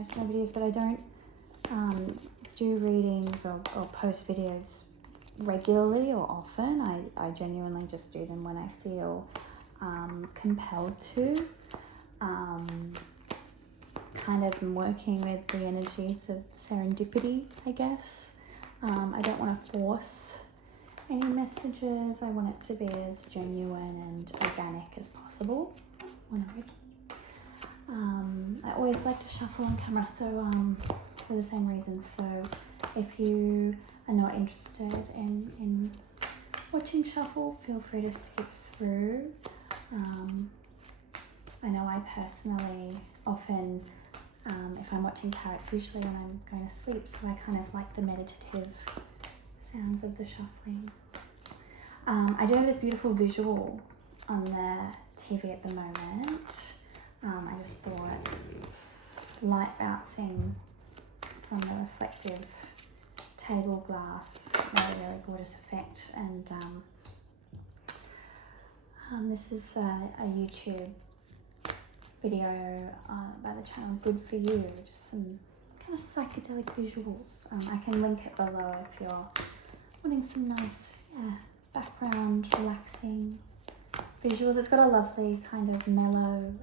most of my videos, but I don't do readings or post videos regularly or often. I genuinely just do them when I feel compelled to. Kind of working with the energies of serendipity, I guess. I don't want to force any messages. I want it to be as genuine and organic as possible when I read. I always like to shuffle on camera, so for the same reason. So if you are not interested in watching shuffle, feel free to skip through. I know I personally often, if I'm watching tarot, it's usually when I'm going to sleep, so I kind of like the meditative sounds of the shuffling. I do have this beautiful visual on the TV at the moment. I just thought light bouncing from the reflective table glass made a really gorgeous effect, and this is a YouTube video by the channel Good For You, just some kind of psychedelic visuals. I can link it below if you're wanting some nice background relaxing visuals. It's got a lovely kind of mellow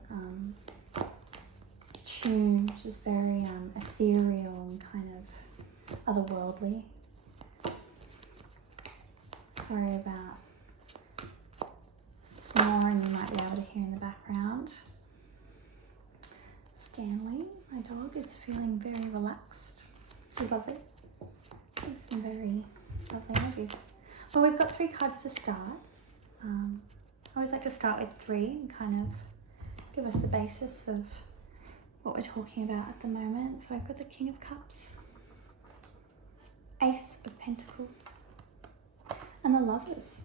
tune, which is very ethereal and kind of otherworldly. Sorry about snoring you might be able to hear in the background. Stanley, my dog, is feeling very relaxed, which is lovely. Some very lovely energies. Well, we've got 3 cards to start. I always like to start with 3 and kind of give us the basis of what we're talking about at the moment. So I've got the King of Cups, Ace of Pentacles, and the Lovers,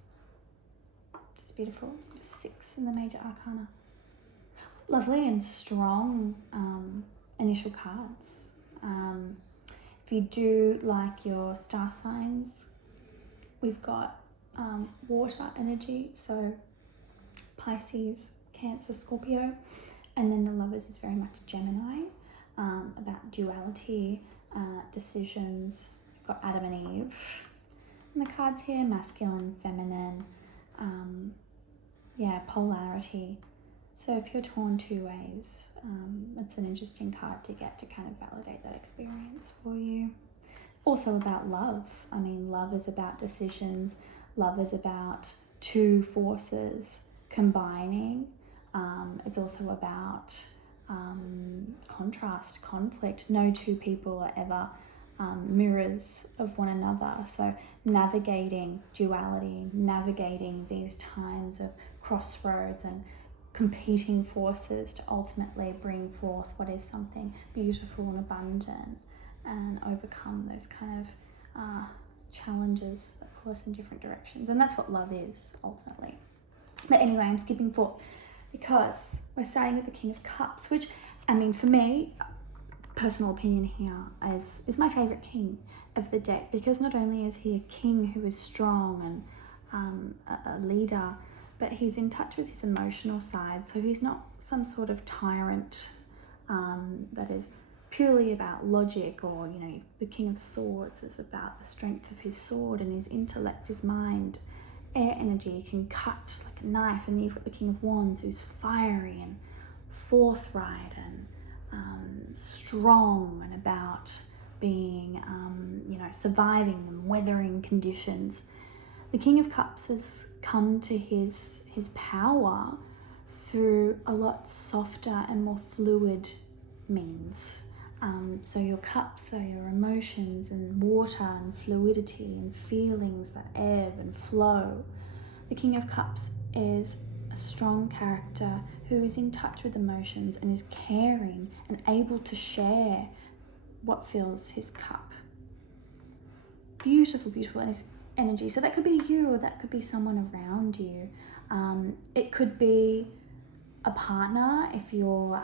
which is beautiful. 6 in the Major Arcana. Lovely and strong initial cards. If you do like your star signs, we've got water energy, so Pisces, Cancer, Scorpio, and then the Lovers is very much Gemini, about duality, decisions. You've got Adam and Eve. And the cards here, masculine, feminine, polarity. So if you're torn 2 ways, that's an interesting card to get to kind of validate that experience for you. Also about love. I mean, love is about decisions. Love is about 2 forces combining. It's also about contrast, conflict. No 2 people are ever mirrors of one another. So navigating duality, navigating these times of crossroads and competing forces to ultimately bring forth what is something beautiful and abundant, and overcome those kind of challenges, of course, in different directions. And that's what love is, ultimately. But anyway, I'm skipping forth because we're starting with the King of Cups, which, I mean, for me, personal opinion here, is my favourite king of the deck, because not only is he a king who is strong and a leader, but he's in touch with his emotional side. So he's not some sort of tyrant that is purely about logic, or, you know, the King of Swords is about the strength of his sword and his intellect, his mind. Air energy can cut like a knife, and then you've got the King of Wands, who's fiery and forthright and strong, and about being, surviving and weathering conditions. The King of Cups has come to his power through a lot softer and more fluid means. So your cups are your emotions and water and fluidity and feelings that ebb and flow. The King of Cups is a strong character who is in touch with emotions and is caring and able to share what fills his cup. Beautiful, beautiful energy. So that could be you, or that could be someone around you. It could be a partner if you're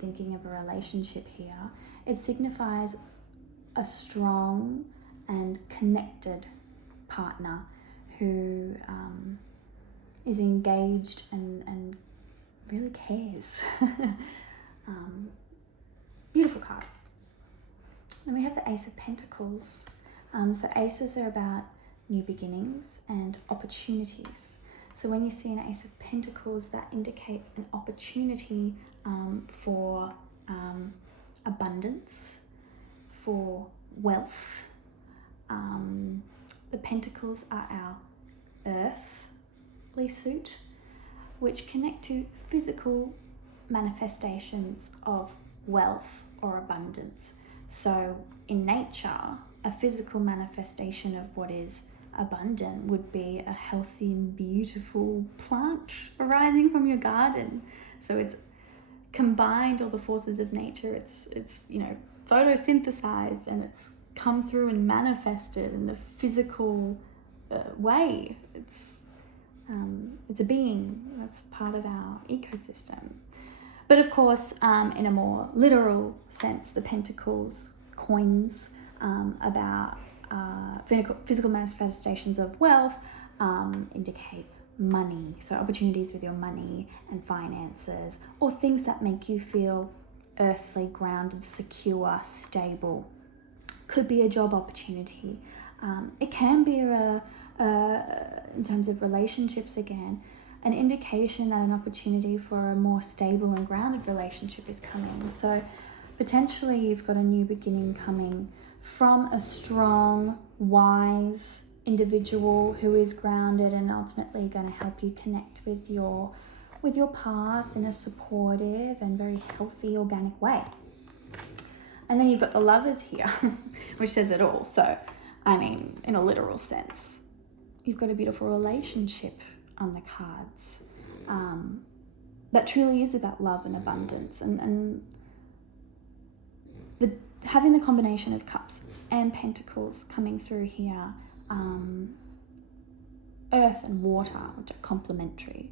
thinking of a relationship here. It signifies a strong and connected partner who is engaged and really cares. Beautiful card. Then we have the Ace of Pentacles. So aces are about new beginnings and opportunities. So when you see an Ace of Pentacles, that indicates an opportunity for abundance, for wealth. The Pentacles are our earthly suit, which connect to physical manifestations of wealth or abundance. So in nature, a physical manifestation of what is abundant would be a healthy and beautiful plant arising from your garden. So it's combined all the forces of nature. It's photosynthesized, and it's come through and manifested in a physical way. It's a being that's part of our ecosystem. But of course, in a more literal sense, the Pentacles, coins, about physical manifestations of wealth indicate money. So opportunities with your money and finances, or things that make you feel earthly, grounded, secure, stable. Could be a job opportunity. It can be in terms of relationships again, an indication that an opportunity for a more stable and grounded relationship is coming. So potentially you've got a new beginning coming from a strong, wise individual who is grounded and ultimately going to help you connect with your path in a supportive and very healthy, organic way. And then you've got the Lovers here, which says it all. So, I mean, in a literal sense, you've got a beautiful relationship on the cards that truly is about love and abundance. And having the combination of Cups and Pentacles coming through here, earth and water, which are complementary,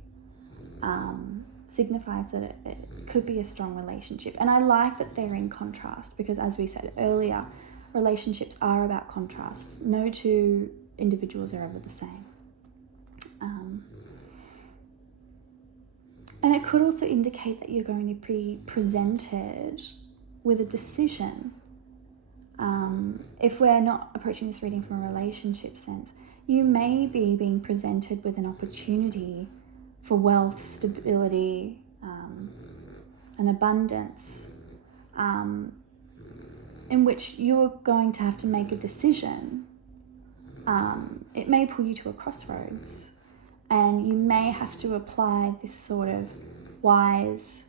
signifies that it could be a strong relationship. And I like that they're in contrast, because as we said earlier, relationships are about contrast. No two individuals are ever the same. And it could also indicate that you're going to be presented with a decision. If we're not approaching this reading from a relationship sense, you may be being presented with an opportunity for wealth, stability, and abundance, in which you're going to have to make a decision. It may pull you to a crossroads, and you may have to apply this sort of wise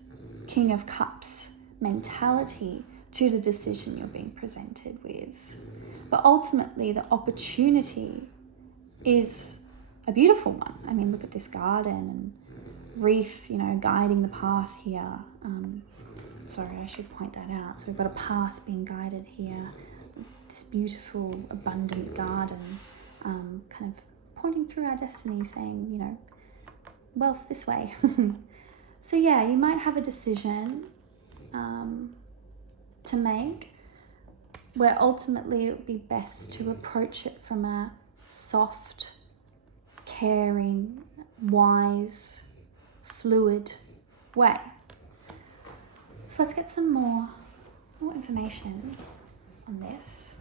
King of Cups mentality to the decision you're being presented with. But ultimately, the opportunity is a beautiful one. I mean, look at this garden and wreath, guiding the path here. Sorry, I should point that out. So we've got a path being guided here. This beautiful, abundant garden, kind of pointing through our destiny, saying, wealth this way. So yeah, you might have a decision to make, where ultimately it would be best to approach it from a soft, caring, wise, fluid way. So let's get some more information on this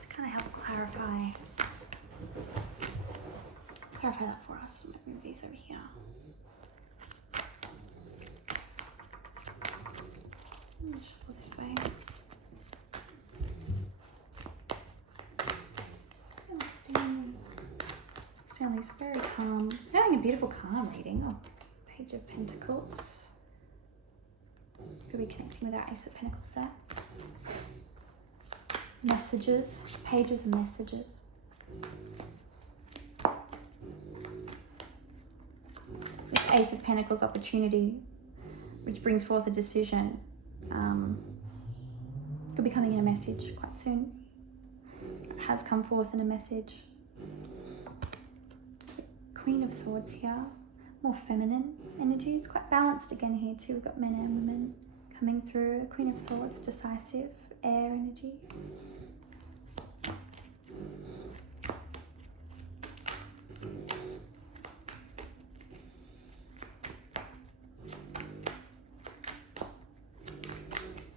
to kind of help clarify that for us. I'm going to move these over here. Shuffle this way. Stanley's very calm. Having a beautiful calm reading. Oh, Page of Pentacles. Could be connecting with our Ace of Pentacles there. Messages, pages and messages. This Ace of Pentacles opportunity, which brings forth a decision, could be coming in a message quite soon. It has come forth in a message. Queen of Swords here, more feminine energy. It's quite balanced again here too. We've got men and women coming through. Queen of Swords, decisive, air energy.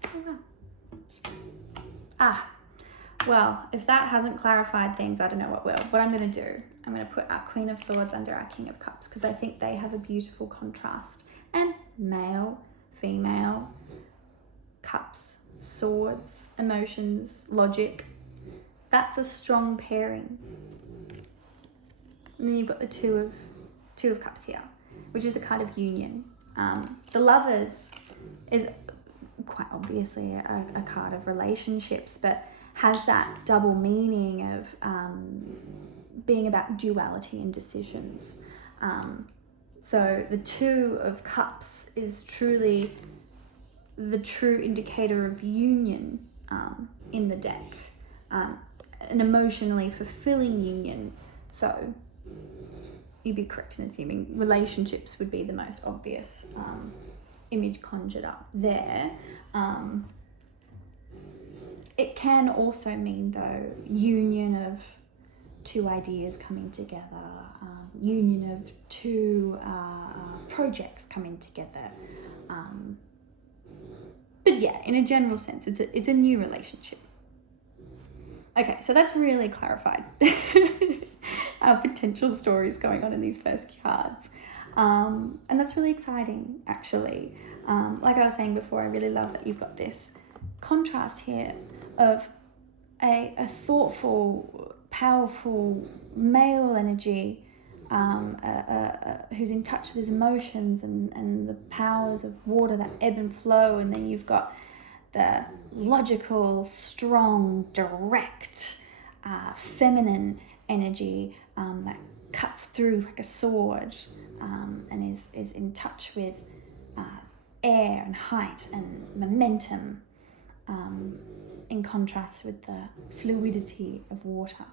Oh, wow. Well, if that hasn't clarified things, I don't know what will. What I'm going to do, I'm going to put our Queen of Swords under our King of Cups, because I think they have a beautiful contrast. And male, female, cups, swords, emotions, logic. That's a strong pairing. And then you've got the two of Cups here, which is the card of union. The Lovers is quite obviously a card of relationships, but has that double meaning of being about duality and decisions. So the Two of Cups is truly the true indicator of union in the deck, an emotionally fulfilling union. So you'd be correct in assuming relationships would be the most obvious image conjured up there. It can also mean, though, union of two ideas coming together, union of two projects coming together. But yeah, in a general sense, it's a new relationship. Okay, so that's really clarified our potential stories going on in these first cards. And that's really exciting, actually. Like I was saying before, I really love that you've got this contrast here of a thoughtful, powerful male energy who's in touch with his emotions and the powers of water that ebb and flow, and then you've got the logical, strong, direct, feminine energy that cuts through like a sword and is in touch with air and height and momentum, in contrast with the fluidity of water.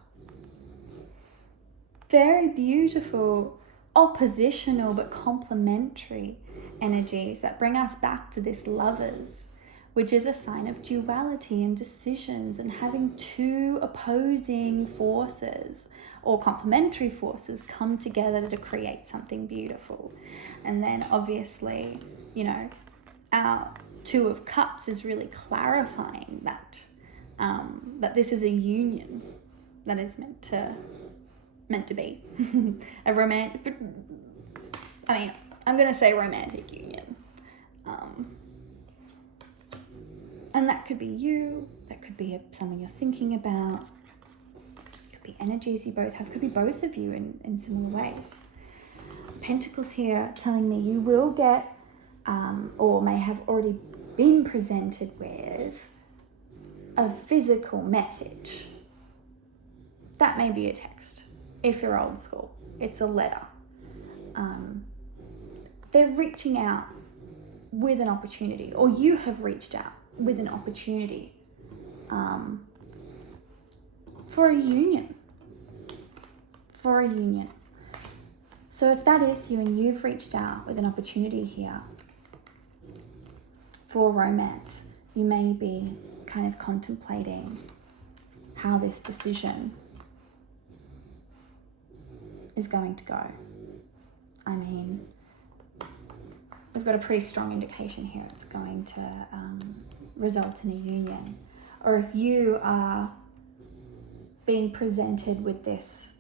Very beautiful, oppositional but complementary energies that bring us back to this Lovers, which is a sign of duality and decisions and having two opposing forces or complementary forces come together to create something beautiful. And then obviously, our Two of Cups is really clarifying that this is a union that is meant to be a romantic. I'm going to say romantic union, and that could be you. That could be someone you're thinking about. Could be energies you both have. Could be both of you in similar ways. Pentacles here telling me you will get, or may have already been presented with, a physical message. That may be a text. If you're old school, it's a letter. They're reaching out with an opportunity, or you have reached out with an opportunity for a union. So if that is you and you've reached out with an opportunity here for romance, you may be kind of contemplating how this decision is going to go. We've got a pretty strong indication here it's going to result in a union. Or if you are being presented with this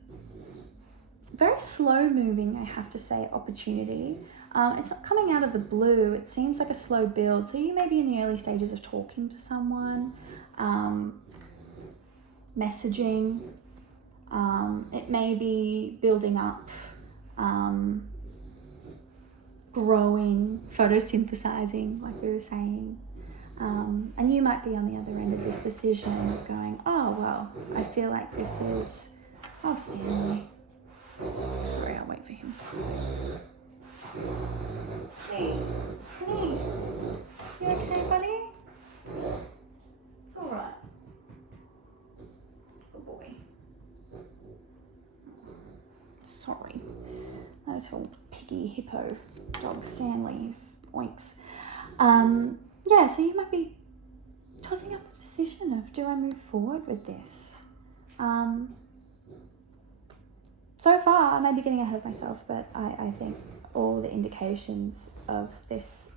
very slow moving, I have to say, opportunity. It's not coming out of the blue. It seems like a slow build. So you may be in the early stages of talking to someone, messaging. It may be building up, growing, photosynthesizing, like we were saying. And you might be on the other end of this decision of going, oh, well, I feel like this is... Oh, Stanley. Sorry, I'll wait for him. Hey, honey. You okay, buddy? It's all right. Good boy. Sorry. Little piggy hippo dog Stanley's oinks. Yeah, so you might be tossing up the decision of, do I move forward with this? So far, I may be getting ahead of myself, but I think all the indications of this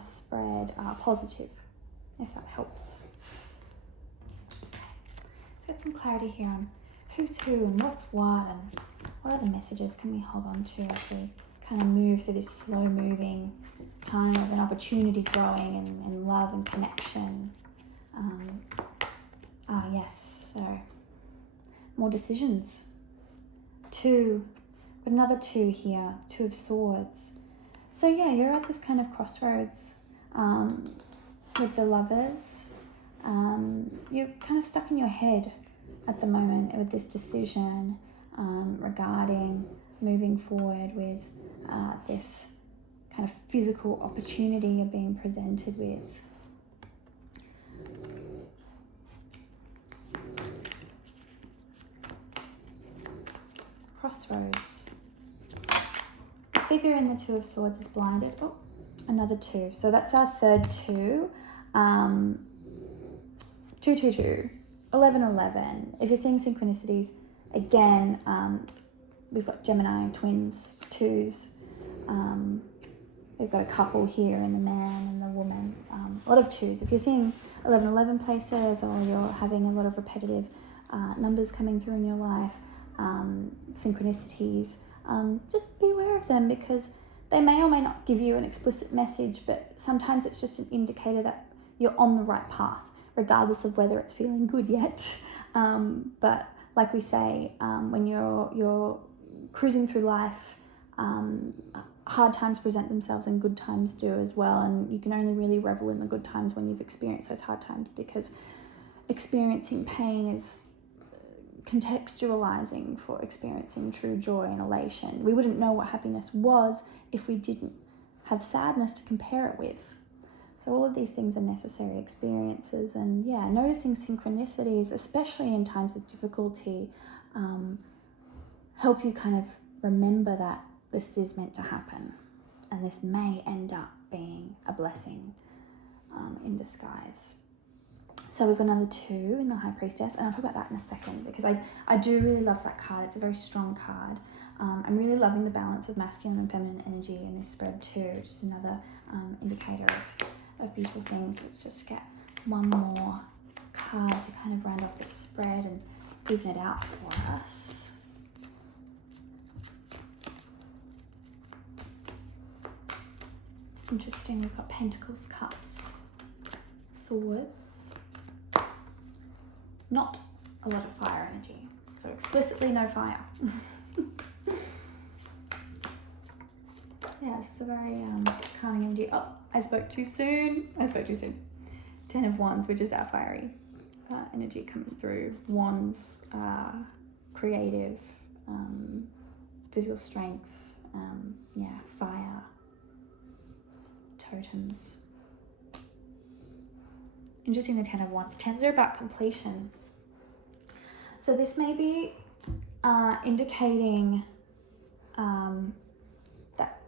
spread are positive, if that helps. get some clarity here on who's who and what's what, and what other messages can we hold on to as we kind of move through this slow moving time of an opportunity growing and love and connection. Yes, so more decisions. 2, but another 2 here, 2 of Swords. So yeah, you're at this kind of crossroads with the Lovers. You're kind of stuck in your head at the moment with this decision regarding moving forward with this kind of physical opportunity you're being presented with. Crossroads. The figure in the 2 of Swords is blinded. Oh, another 2. So that's our third 2. 2, 2, 2. 11, 11. If you're seeing synchronicities, again, we've got Gemini, twins, 2s. We've got a couple here in the man and the woman. A lot of 2s. If you're seeing 11, 11 places, or you're having a lot of repetitive numbers coming through in your life, synchronicities, just be aware of them, because they may or may not give you an explicit message, but sometimes it's just an indicator that you're on the right path, regardless of whether it's feeling good yet. But like we say, when you're cruising through life, hard times present themselves and good times do as well, and you can only really revel in the good times when you've experienced those hard times, because experiencing pain is contextualizing for experiencing true joy and elation. We wouldn't know what happiness was if we didn't have sadness to compare it with. So all of these things are necessary experiences, and yeah, noticing synchronicities, especially in times of difficulty, help you kind of remember that this is meant to happen, and this may end up being a blessing in disguise. So we've got another 2 in the High Priestess, and I'll talk about that in a second, because I do really love that card. It's a very strong card. I'm really loving the balance of masculine and feminine energy in this spread too, which is another indicator of beautiful things. Let's just get one more card to kind of round off the spread and even it out for us. It's interesting, we've got Pentacles, Cups, Swords. Not a lot of fire energy, so explicitly no fire. Yeah, this is a very calming energy. Oh, I spoke too soon. 10 of Wands, which is our fiery energy coming through. Wands, creative, physical strength, fire, totems. Interesting, the 10 of Wands. 10s are about completion. So this may be indicating that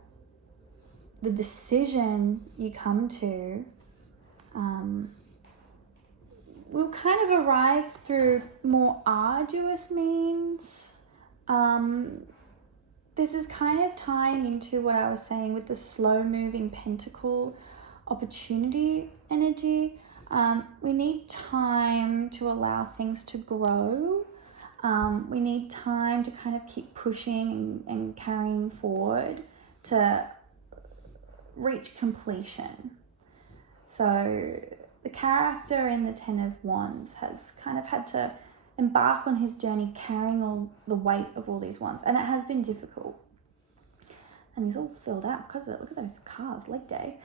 the decision you come to will kind of arrive through more arduous means. This is kind of tying into what I was saying with the slow-moving pentacle opportunity energy. We need time to allow things to grow. We need time to kind of keep pushing and carrying forward to reach completion. So the character in the 10 of Wands has kind of had to embark on his journey carrying all the weight of all these wands, and it has been difficult. And he's all filled out because of it. Look at those calves, leg day.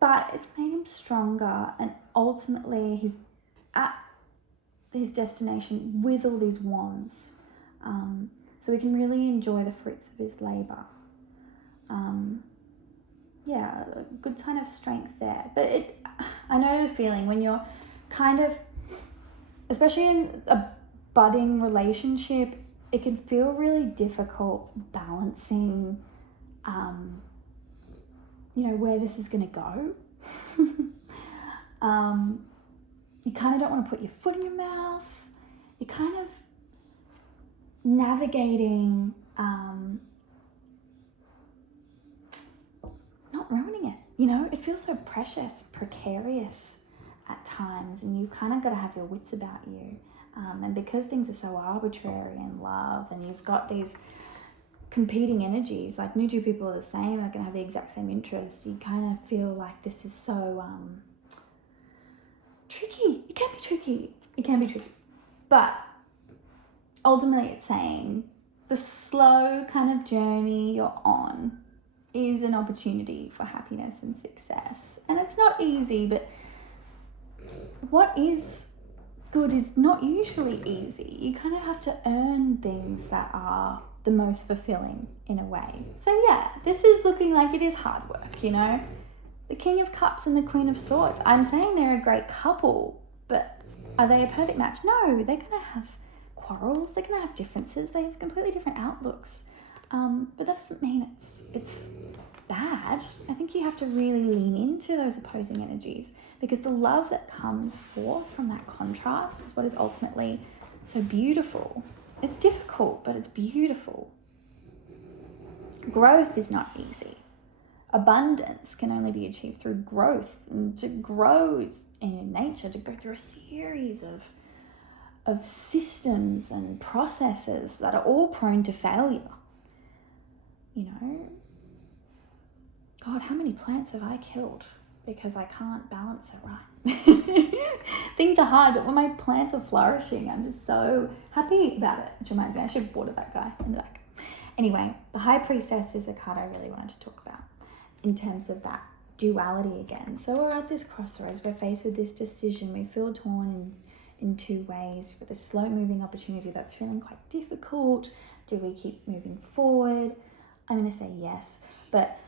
But it's made him stronger, and ultimately he's at his destination with all these wands. So we can really enjoy the fruits of his labour. A good sign of strength there. But I know the feeling when you're kind of, especially in a budding relationship, it can feel really difficult balancing, where this is going to go. You kind of don't want to put your foot in your mouth. You're kind of navigating, not ruining it. It feels so precious, precarious. at times, and you've kind of got to have your wits about you. And because things are so arbitrary in love, and you've got these competing energies, like no two people are the same, are going to have the exact same interests, you kind of feel like this is so tricky. It can be tricky. But ultimately it's saying the slow kind of journey you're on is an opportunity for happiness and success. And it's not easy, but what is good is not usually easy. You kind of have to earn things that are the most fulfilling in a way. So yeah, this is looking like it is hard work, you know? The King of Cups and the Queen of Swords. I'm saying they're a great couple, but are they a perfect match? No, they're going to have quarrels. They're going to have differences. They have completely different outlooks. But that doesn't mean it's bad. I think you have to really lean into those opposing energies, because the love that comes forth from that contrast is what is ultimately so beautiful. It's difficult, but it's beautiful. Growth is not easy. Abundance can only be achieved through growth, and to grow is in nature to go through a series of systems and processes that are all prone to failure. You know, God, how many plants have I killed because I can't balance it right? Things are hard, but when my plants are flourishing, I'm just so happy about it. Which reminds me, I should have watered that guy in the back. Anyway, the High Priestess is a card I really wanted to talk about in terms of that duality again. So we're at this crossroads. We're faced with this decision. We feel torn in two ways. We've got this slow moving opportunity that's feeling quite difficult. Do we keep moving forward? I'm going to say yes. But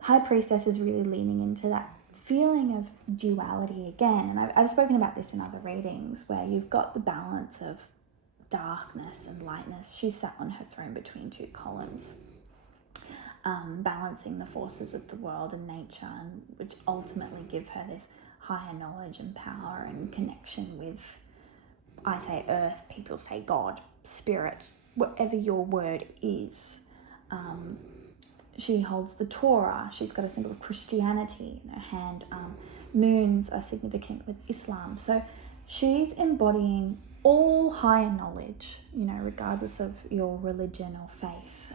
High Priestess is really leaning into that feeling of duality again. And I've spoken about this in other readings, where you've got the balance of darkness and lightness. She's sat on her throne between two columns, balancing the forces of the world and nature, and which ultimately give her this higher knowledge and power and connection with, I say earth, people say God, spirit, whatever your word is. She holds the Torah. She's got a symbol of Christianity in her hand. Moons are significant with Islam. So she's embodying all higher knowledge, you know, regardless of your religion or faith.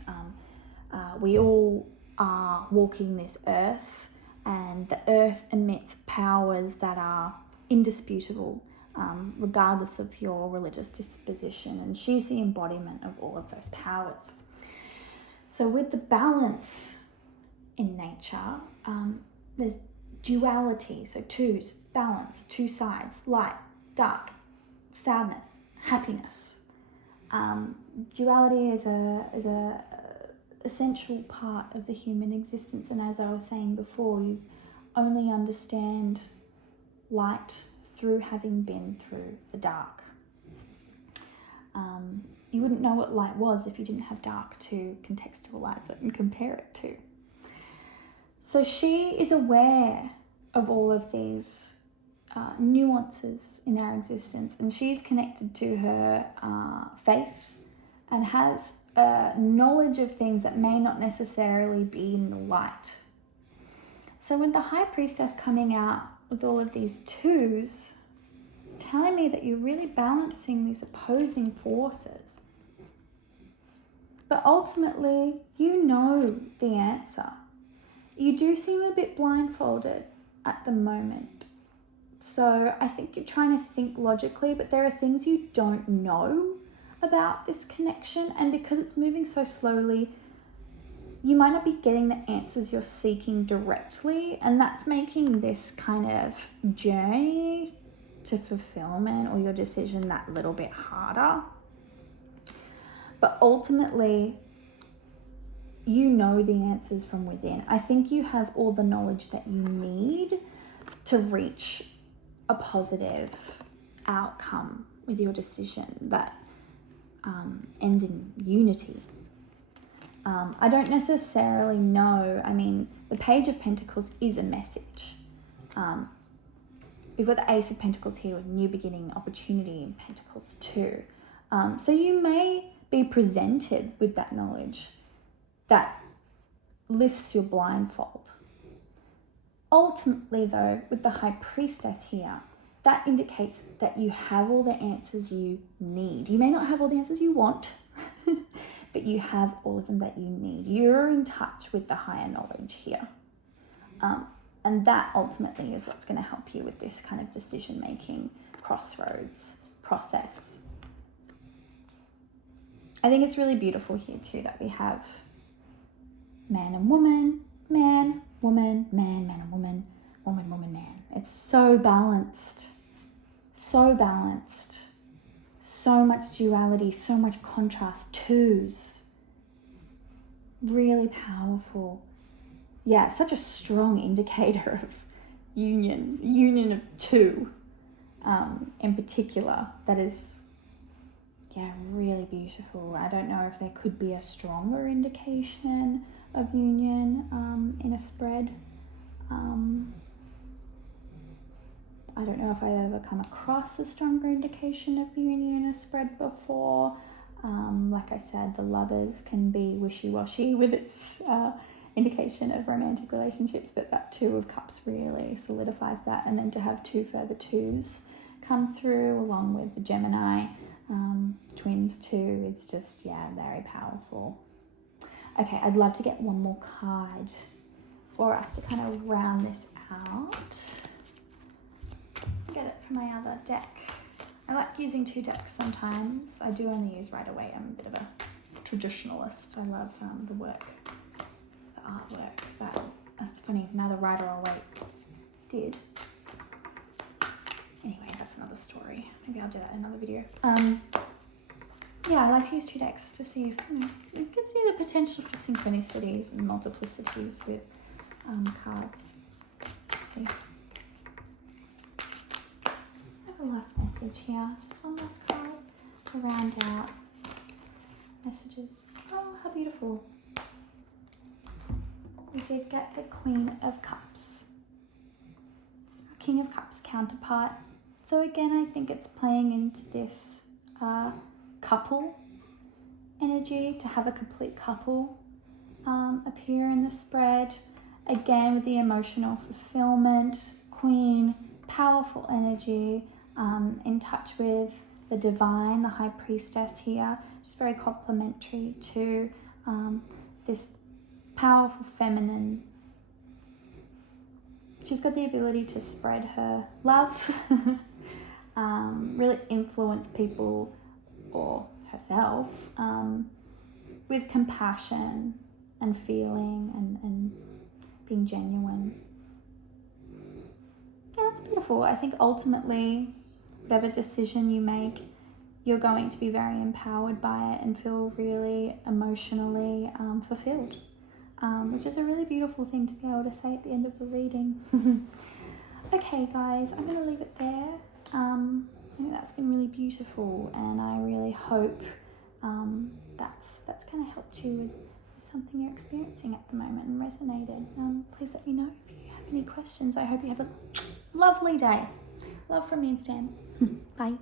We all are walking this earth, and the earth emits powers that are indisputable, regardless of your religious disposition. And she's the embodiment of all of those powers. So with the balance in nature, there's duality, so twos, balance, two sides, light, dark, sadness, happiness. Duality is a essential part of the human existence, and as I was saying before, you only understand light through having been through the dark. You wouldn't know what light was if you didn't have dark to contextualize it and compare it to. So she is aware of all of these nuances in our existence, and she's connected to her faith and has knowledge of things that may not necessarily be in the light. So with the High Priestess coming out with all of these twos, it's telling me that you're really balancing these opposing forces. But ultimately, you know the answer. You do seem a bit blindfolded at the moment. So I think you're trying to think logically, but there are things you don't know about this connection. And because it's moving so slowly, you might not be getting the answers you're seeking directly. And that's making this kind of journey to fulfillment or your decision that little bit harder. But ultimately, you know the answers from within. I think you have all the knowledge that you need to reach a positive outcome with your decision that ends in unity. I don't necessarily know. I mean, the Page of Pentacles is a message. We've got the Ace of Pentacles here with new beginning, opportunity in Pentacles too. So you may be presented with that knowledge that lifts your blindfold. Ultimately though, with the High Priestess here, that indicates that you have all the answers you need. You may not have all the answers you want, but you have all of them that you need. You're in touch with the higher knowledge here. And that ultimately is what's going to help you with this kind of decision-making crossroads process. I think it's really beautiful here too that we have man and woman, man, woman, man, man and woman, woman, woman, man. It's so balanced, so balanced. So much duality, so much contrast, twos. Really powerful. Yeah, such a strong indicator of union of two in particular. That is, yeah, really beautiful. I don't know if there could be a stronger indication of union in a spread. I don't know if I've ever come across a stronger indication of union in a spread before. Like I said, the Lovers can be wishy-washy with its indication of romantic relationships, but that Two of Cups really solidifies that. And then to have two further twos come through along with the Gemini twins too is just, yeah, very powerful. Okay, I'd love to get one more card for us to kind of round this out. Get it from my other deck. I like using two decks sometimes. I do only use Rider-Waite. I'm a bit of a traditionalist. I love the work, the artwork. That's funny, neither Rider or Waite did. Anyway, that's another story. Maybe I'll do that in another video. Yeah, I like to use two decks to see if, it gives you the potential for synchronicities and multiplicities with cards. Let's see. A last message here, just one last card to round out messages. Oh, how beautiful. We did get the Queen of Cups, King of Cups counterpart. So again, I think it's playing into this couple energy, to have a complete couple appear in the spread. Again, with the emotional fulfillment, Queen, powerful energy. In touch with the divine, the High Priestess here, just very complementary to this powerful feminine. She's got the ability to spread her love, really influence people or herself with compassion and feeling and being genuine. Yeah, it's beautiful. I think ultimately, whatever decision you make, you're going to be very empowered by it and feel really emotionally fulfilled, which is a really beautiful thing to be able to say at the end of the reading. Okay, guys, I'm going to leave it there. I think that's been really beautiful, and I really hope that's kind of helped you with something you're experiencing at the moment and resonated. Please let me know if you have any questions. I hope you have a lovely day. Love from me and Stan. Bye.